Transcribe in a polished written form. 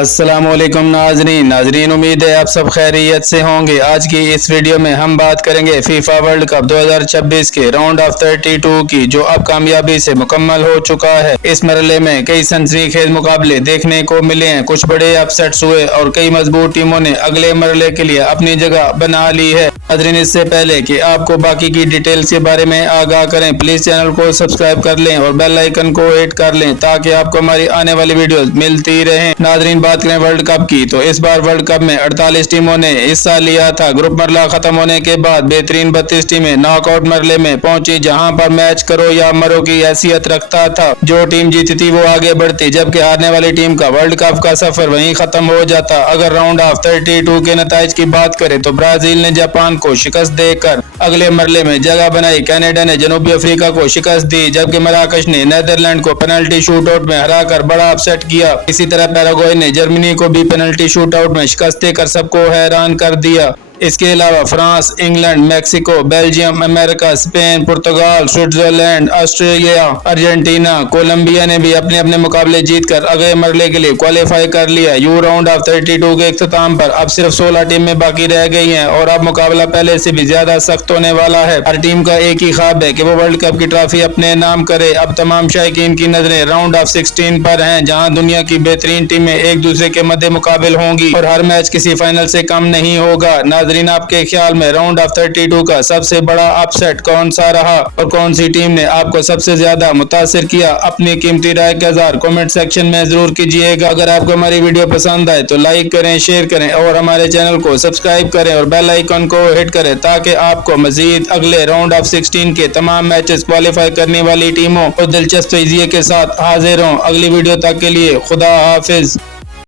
अस्सलामुअलैकुम नाजरीन, उम्मीद है आप सब खैरियत से होंगे। आज की इस वीडियो में हम बात करेंगे फीफा वर्ल्ड कप 2026 के राउंड ऑफ 32 की, जो अब कामयाबी से मुकम्मल हो चुका है। इस मरहले में कई सनसनीखेज मुकाबले देखने को मिले हैं, कुछ बड़े अपसेट्स हुए और कई मजबूत टीमों ने अगले मरहले के लिए अपनी जगह बना ली है। नाजरीन, इससे पहले कि आपको बाकी की डिटेल्स के बारे में आगाह करें, प्लीज चैनल को सब्सक्राइब कर लें और बेल आइकन को हिट कर लें ताकि आपको हमारी आने वाली वीडियो मिलती रहे। नाजरीन, बात करें वर्ल्ड कप की तो इस बार वर्ल्ड कप में 48 टीमों ने हिस्सा लिया था। ग्रुप मरला खत्म होने के बाद बेहतरीन 32 टीमें नॉकआउट मरले में पहुंची, जहां पर मैच करो या मरो की हैसियत रखता था। जो टीम जीती थी वो आगे बढ़ती, जबकि हारने वाली टीम का वर्ल्ड कप का सफर वहीं खत्म हो जाता। अगर राउंड ऑफ 32 के नताइज की बात करें तो ब्राजील ने जापान को शिकस्त देकर अगले मरले में जगह बनाई। कनाडा ने जनूबी अफ्रीका को शिकस्त दी, जबकि मराकश ने नीदरलैंड को पेनल्टी शूटआउट में हराकर बड़ा अपसेट किया। इसी तरह पैराग्वे ने जर्मनी को भी पेनल्टी शूटआउट में शिकस्त देकर सबको हैरान कर दिया। इसके अलावा France, England, Mexico, Belgium, America, Spain, पुर्तगाल, स्विट्जरलैंड, ऑस्ट्रेलिया, अर्जेंटीना, कोलंबिया ने भी अपने अपने मुकाबले जीतकर अगले मरले के लिए क्वालिफाई कर लिया। यू राउंड ऑफ 32 के इख्तिताम पर अब सिर्फ 16 टीमें बाकी रह गई हैं और अब मुकाबला पहले से भी ज्यादा सख्त होने वाला है। हर टीम का एक ही ख्वाब है कि वो वर्ल्ड कप की ट्रॉफी अपने नाम करे। अब तमाम शायकीन की नजरें राउंड ऑफ 16 पर हैं, जहां दुनिया की बेहतरीन टीमें एक दूसरे के मद्दे मुकाबिल होंगी और हर मैच किसी फाइनल से कम नहीं होगा। नाजरीन, आपके ख्याल में राउंड ऑफ 32 का सबसे बड़ा अपसेट कौन सा रहा और कौन सी टीम ने आपको सबसे ज्यादा मुतासिर किया? अपनी कीमती राय का इज़हार कमेंट सेक्शन में जरूर कीजिएगा। अगर आपको हमारी वीडियो पसंद आए तो लाइक करें, शेयर करें और हमारे चैनल को सब्सक्राइब करें और बेल आइकन को हिट करें ताकि आपको मजीद अगले राउंड ऑफ 16 के तमाम मैचेस क्वालिफाई करने वाली टीमों और दिलचस्प तजज़िये के साथ हाजिर हों। अगली वीडियो तक के लिए खुदा हाफिज।